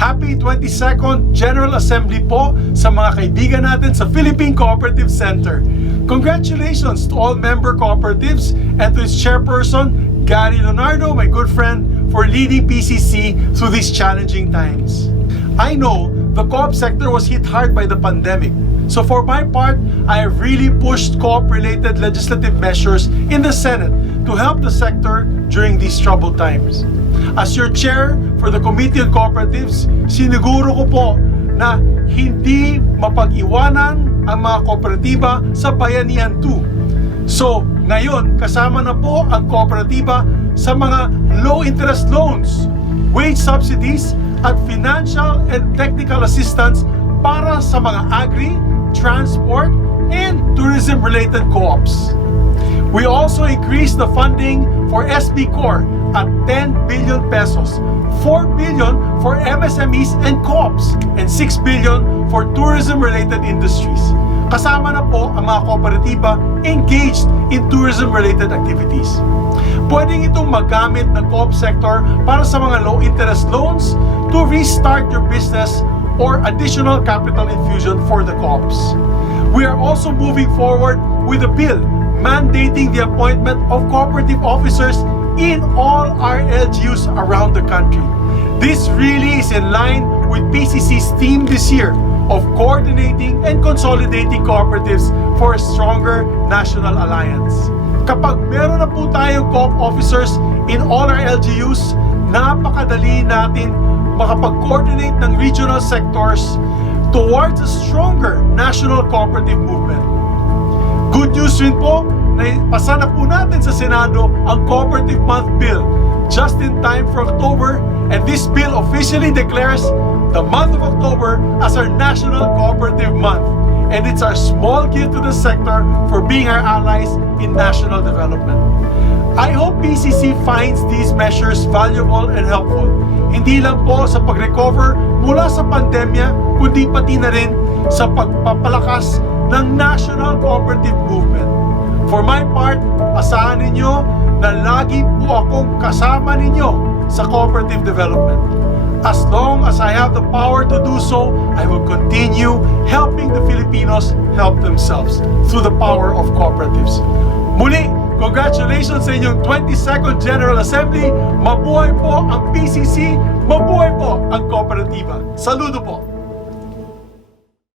Happy 22nd General Assembly po sa mga kaibigan natin sa Philippine Cooperative Center. Congratulations to all member cooperatives and to its chairperson, Gary Leonardo, my good friend, for leading PCC through these challenging times. I know the co-op sector was hit hard by the pandemic. So for my part, I have really pushed co-op-related legislative measures in the Senate to help the sector during these troubled times. As your chair for the Committee on Cooperatives, siniguro ko po na hindi mapag-iwanan ang mga kooperatiba sa Bayanihan 2. So, ngayon, kasama na po ang kooperatiba sa mga low-interest loans, wage subsidies, at financial and technical assistance para sa mga agri, transport, and tourism-related co-ops. We also increased the funding for SB Core at 10 billion pesos, 4 billion for MSMEs and co-ops, and 6 billion for tourism-related industries. Kasama na po ang mga kooperatiba engaged in tourism-related activities. Pwedeng itong magamit ng co-op sector para sa mga low-interest loans to restart your business or additional capital infusion for the co-ops. We are also moving forward with a bill mandating the appointment of cooperative officers in all our LGUs around the country. This really is in line with PCC's theme this year of coordinating and consolidating cooperatives for a stronger national alliance. Kapag meron na po tayong co-op officers in all our LGUs, napakadali natin makapag-coordinate ng regional sectors towards a stronger national cooperative movement. Good news rin po na pasa na po natin sa Senado ang Cooperative Month Bill just in time for October, and this bill officially declares the month of October as our National Cooperative Month, and it's our small gift to the sector for being our allies in national development. I hope PCC finds these measures valuable and helpful, hindi lang po sa pag-recover mula sa pandemya, kundi pati na rin sa pagpapalakas ng national cooperative movement. For my part, asahan ninyo na lagi po akong kasama ninyo sa cooperative development. As long as I have the power to do so, I will continue helping the Filipinos help themselves through the power of cooperatives. Muli, congratulations sa inyong 22nd General Assembly. Mabuhay po ang PCC, mabuhay po ang kooperatiba. Saludo po!